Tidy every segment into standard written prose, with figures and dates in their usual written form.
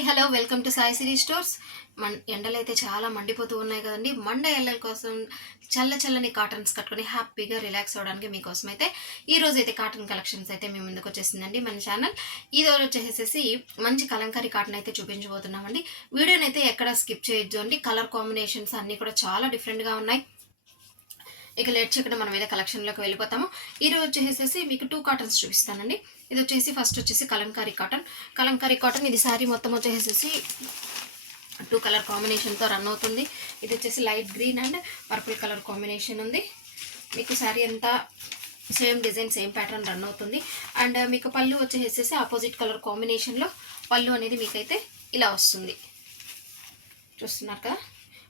Hi hello welcome to Sai Siri stores. ఎండలు అయితే చాలా మండిపోతూ ఉన్నాయి కదండి. మండ ఎండల కోసం చల్లని కాటన్స్ కట్టుకొని హ్యాపీగా రిలాక్స్ అవ్వడానికి మీకోసం అయితే ఈరోజు అయితే కాటన్ కలెక్షన్స్ అయితే మీ ముందుకు వచ్చేసిందండి మన ఛానల్. ఈ రోజు వచ్చేసేసి మంచి కలంకారీ కాటన్ అయితే చూపించబోతున్నామండి. వీడియోని అయితే ఎక్కడ స్కిప్ చేయొద్దు అండి. కలర్ కాంబినేషన్స్ అన్నీ కూడా చాలా డిఫరెంట్గా ఉన్నాయి. ఇక లేట్ చేయకుండా మనం ఏదో కలెక్షన్లోకి వెళ్ళిపోతాము. ఈరోజు వచ్చేసేసి మీకు 2 కాటన్స్ చూపిస్తానండి. ఇది వచ్చేసి ఫస్ట్ వచ్చేసి కలంకారీ కాటన్ ఇది శారీ మొత్తం వచ్చేసేసి 2 కలర్ కాంబినేషన్తో రన్ అవుతుంది. ఇది వచ్చేసి light green and purple colour combination ఉంది. మీకు శారీ అంతా same design same pattern run అవుతుంది. అండ్ మీకు పళ్ళు వచ్చేసేసి ఆపోజిట్ కలర్ కాంబినేషన్లో పళ్ళు అనేది మీకైతే ఇలా వస్తుంది. చూస్తున్నారు కదా,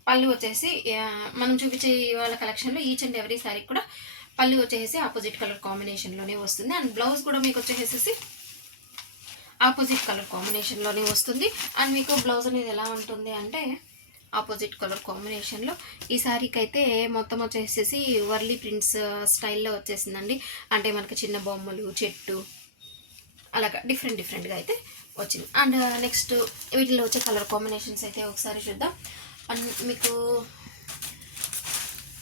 పళ్ళు వచ్చేసి మనం చూపించే వాళ్ళ కలెక్షన్లో ఈచ్ అండ్ ఎవ్రీ శారీ కూడా పళ్ళు వచ్చేసి ఆపోజిట్ కలర్ కాంబినేషన్లోనే వస్తుంది. అండ్ బ్లౌజ్ కూడా మీకు వచ్చేసేసి ఆపోజిట్ కలర్ కాంబినేషన్లోనే వస్తుంది. అండ్ మీకు బ్లౌజ్ అనేది ఎలా ఉంటుంది అంటే ఆపోజిట్ కలర్ కాంబినేషన్లో ఈ శారీకి అయితే మొత్తం వచ్చేసేసి వర్లీ ప్రింట్స్ స్టైల్లో వచ్చేసిందండి. అంటే మనకి చిన్న బొమ్మలు, చెట్టు అలాగా డిఫరెంట్గా అయితే వచ్చింది. అండ్ నెక్స్ట్ వీటిలో వచ్చే కలర్ కాంబినేషన్స్ అయితే ఒకసారి చూద్దాం. అండ్ మీకు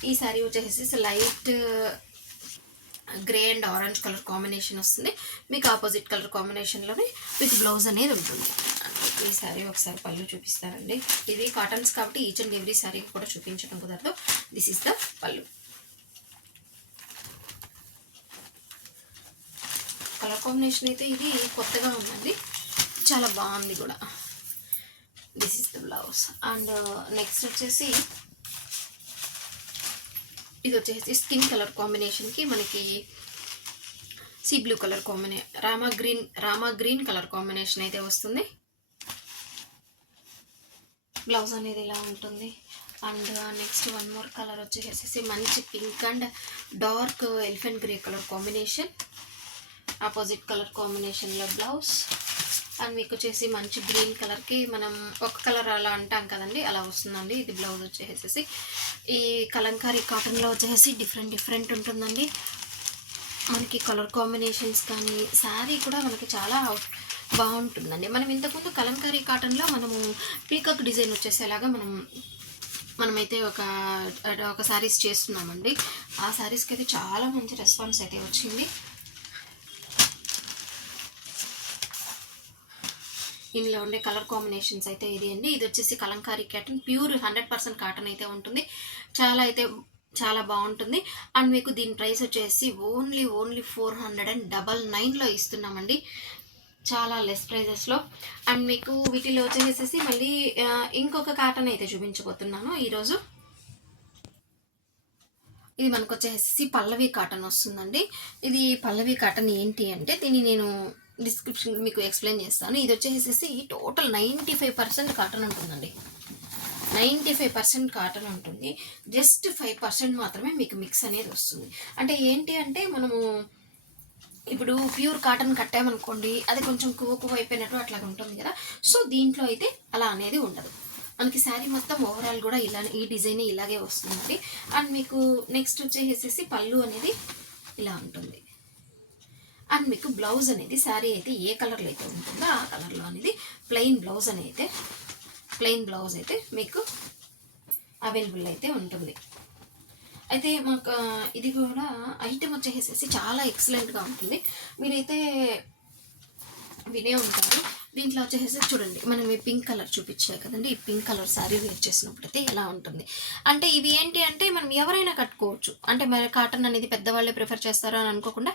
ఈ శారీ వచ్చేసి light grey and orange colour combination వస్తుంది. మీకు ఆపోజిట్ కలర్ కాంబినేషన్లోనే మీకు బ్లౌజ్ అనేది ఉంటుంది. ఈ శారీ ఒకసారి పళ్ళు చూపిస్తారండి. ఇవి కాటన్స్ కాబట్టి ఈచ్ అండ్ ఎవ్రీ శారీ కూడా చూపించడం కుదరదు. దిస్ ఈస్ ద పళ్ళు. కలర్ కాంబినేషన్ అయితే ఇది కొత్తగా ఉందండి, చాలా బాగుంది కూడా. This is the blouse. And next వచ్చేసి ఇది వచ్చేసి స్కిన్ కలర్ కాంబినేషన్కి మనకి sea blue colour Rama green colour combination అయితే వస్తుంది. బ్లౌజ్ అనేది ఇలా ఉంటుంది. And next one more colour వచ్చేసేసి మంచి pink and dark elephant grey colour combination, opposite colour కాంబినేషన్లో బ్లౌజ్. అండ్ మీకు వచ్చేసి మంచి గ్రీన్ కలర్కి మనం ఒక కలర్ అలా అంటాం కదండి, అలా వస్తుందండి. ఇది బ్లౌజ్ వచ్చేసేసి ఈ కలంకారీ కాటన్లో వచ్చేసి డిఫరెంట్ ఉంటుందండి. మనకి కలర్ కాంబినేషన్స్ కానీ శారీ కూడా మనకి చాలా బాగుంటుందండి. మనం ఇంతకుముందు కలంకారీ కాటన్లో మనము పీకాక్ డిజైన్ వచ్చేసేలాగా మనమైతే ఒక శారీస్ చేస్తున్నామండి. ఆ శారీస్కి అయితే చాలా మంచి రెస్పాన్స్ అయితే వచ్చింది. ఇందులో ఉండే కలర్ కాంబినేషన్స్ అయితే ఇది అండి. ఇది వచ్చేసి కలంకారీ కాటన్, ప్యూర్ 100% కాటన్ అయితే ఉంటుంది. చాలా బాగుంటుంది. అండ్ మీకు దీని ప్రైస్ వచ్చేసి ఓన్లీ 499లో ఇస్తున్నామండి, చాలా లెస్ ప్రైజెస్లో. అండ్ మీకు వీటిలో వచ్చేసేసి మళ్ళీ ఇంకొక కాటన్ అయితే చూపించబోతున్నాను ఈరోజు. ఇది మనకు వచ్చేసి పల్లవి కాటన్ వస్తుందండి. ఇది పల్లవి కాటన్ ఏంటి అంటే దీన్ని నేను డిస్క్రిప్షన్ మీకు ఎక్స్ప్లెయిన్ చేస్తాను. ఇది వచ్చేసేసి టోటల్ 95% కాటన్ ఉంటుందండి. 95% కాటన్ ఉంటుంది. జస్ట్ 5% మాత్రమే మీకు మిక్స్ అనేది వస్తుంది. అంటే ఏంటి అంటే మనము ఇప్పుడు ప్యూర్ కాటన్ కట్టామనుకోండి, అది కొంచెం కువ్వు అయిపోయినట్టు అట్లాగా ఉంటుంది కదా. సో దీంట్లో అయితే అలా అనేది ఉండదు. మనకి శారీ మొత్తం ఓవరాల్ కూడా ఈ డిజైన్ ఇలాగే వస్తుంది. అండ్ మీకు నెక్స్ట్ వచ్చేసేసి పళ్ళు అనేది ఇలా ఉంటుంది. అండ్ మీకు బ్లౌజ్ అనేది శారీ అయితే ఏ కలర్లో అయితే ఉంటుందో ఆ కలర్లో అనేది ప్లెయిన్ బ్లౌజ్ అయితే మీకు అవైలబుల్ అయితే ఉంటుంది. అయితే మాకు ఇది కూడా ఐటెం వచ్చేసేసి చాలా ఎక్సలెంట్గా ఉంటుంది. మీరైతే వినే ఉంటారు. దీంట్లో వచ్చేసి చూడండి, మనం ఈ పింక్ కలర్ చూపించాయి కదండి, ఈ పింక్ కలర్ శారీ వేర్ చేసినప్పుడైతే ఎలా ఉంటుంది అంటే ఇవి ఏంటి అంటే మనం ఎవరైనా కట్టుకోవచ్చు. అంటే మన కాటన్ అనేది పెద్దవాళ్ళే ప్రిఫర్ చేస్తారో అని అనుకోకుండా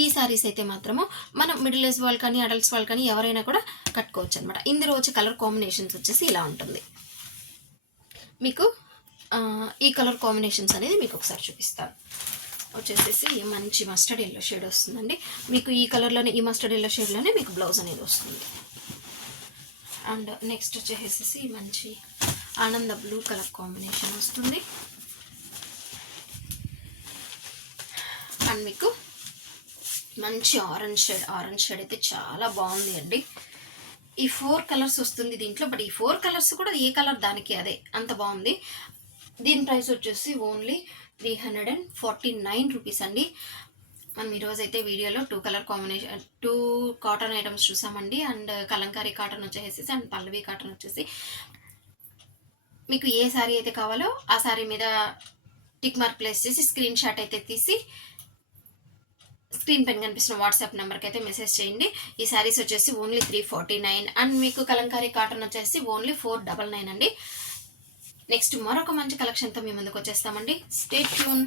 ఈ శారీస్ అయితే మాత్రము మనం మిడిల్ ఏజ్ వాళ్ళు కానీ అడల్ట్స్ వాళ్ళు కానీ ఎవరైనా కూడా కట్టుకోవచ్చు అనమాట. ఇందులో వచ్చే కలర్ కాంబినేషన్స్ వచ్చేసి ఇలా ఉంటుంది. మీకు ఈ కలర్ కాంబినేషన్స్ అనేది మీకు ఒకసారి చూపిస్తాను. వచ్చేసేసి మంచి మస్టర్డ్ ఎల్లో షేడ్ వస్తుందండి. మీకు ఈ కలర్లోనే ఈ మస్టర్డ్ ఎల్లో షేడ్లోనే మీకు బ్లౌజ్ అనేది వస్తుంది. అండ్ నెక్స్ట్ వచ్చేసేసి మంచి ఆనంద బ్లూ కలర్ కాంబినేషన్ వస్తుంది. అండ్ మీకు మంచి ఆరెంజ్ షేడ్ అయితే చాలా బాగుంది అండి. ఈ 4 కలర్స్ వస్తుంది దీంట్లో. బట్ ఈ 4 కలర్స్ కూడా ఏ కలర్ దానికి అదే అంత బాగుంది. దీని ప్రైస్ వచ్చేసి ఓన్లీ 349 రూపీస్ అండి. మనం ఈరోజు అయితే వీడియోలో 2 కలర్ కాంబినేషన్ 2 కాటన్ ఐటమ్స్ చూసామండి. అండ్ కలంకారీ కాటన్ వచ్చేసేసి అండ్ పల్లవి కాటన్ వచ్చేసి మీకు ఏ శారీ అయితే కావాలో ఆ శారీ మీద టిక్ మార్క్ ప్లేస్ చేసి స్క్రీన్ షాట్ అయితే తీసి స్క్రీన్ పైన కనిపిస్తున్న వాట్సాప్ నెంబర్కి అయితే మెసేజ్ చేయండి. ఈ శారీస్ వచ్చేసి ఓన్లీ 349 అండ్ మీకు కలంకారీ కాటన్ వచ్చేసి ఓన్లీ 499 అండి. నెక్స్ట్ మరొక మంచి కలెక్షన్తో మీ ముందుకు వచ్చేస్తామండి. Stay tune.